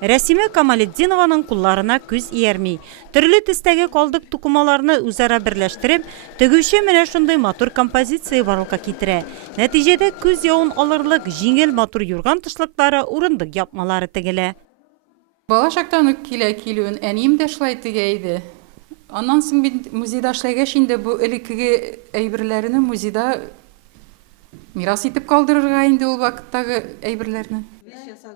Рәсимә Камалетдинованың кулларына күз иярмей. Төрле төстәге калдык тукымаларны үзара берләштереп, тегүче менә шундый матур композиция барлыкка китерә. Нәтиҗәдә күз явын алырлык җиңел матур юрган тышлыклары, урындык япмалары тегелә. Бала чактан ук килүен, әнием дә шулай тегә. Аннан соң мин музейда эшләгәч инде бу элеккеге әйберләрне музейда мирас итеп калдырырга инде ул вакыттагы әйберләрне.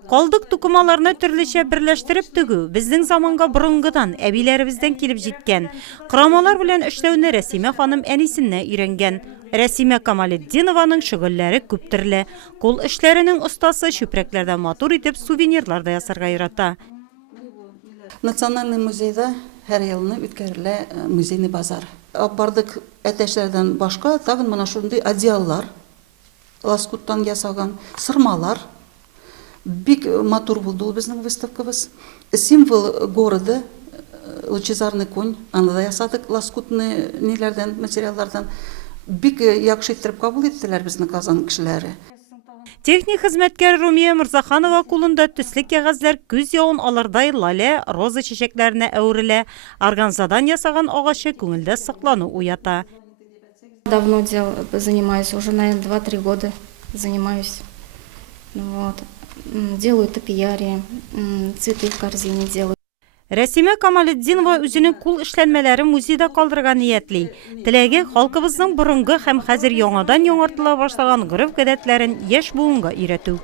Калдык тукымаларны төрлечә берләштереп тегү безнең заманга борынгыдан, әбиләребездән килеп җиткән. Кырамалар белән эшләүне Рәсимә ханым әнисеннән өйрәнгән. Рәсимә Камалетдинованың шөгыльләре күп төрле. Кул эшләренең остасы чүпрәкләрдән матур итеп сувенирлар да ясарга ярата. Национальный музейда һәр елны үткәрелә музейный базар. Бардык әтәчләрдән башка тагын менә шундый одеяллар, лоскуттан ясаган сырмалар. Бик матур булды ул безнең выставкабыз. Символ города, лучезарный конь, аны да ясадык лоскутный ниләрдән, материаллардан. Бик яхшы итеп кабул иттеләр безнең Казан кешеләре. Техник хезмәткәр Румия Мирзаханова кулында төсле кәгазьләр күз явын алырдай лалә, роза чәчәкләренә әверелә. Органзадан ясаган агачы күңелдә саклану уята. Давно занимаюсь, уже, наверное, 2-3 года занимаюсь. Вот. Делаю топиарии, цветы в корзине делаю. Рәсимә Камалетдинова үзенең кул эшләнмәләрен музейда калдырырга ниятли. Теләге халкыбызның борынгы һәм хәзер яңадан яңартыла башлаган гореф-гадәтләрен яшь буынга өйрәтү.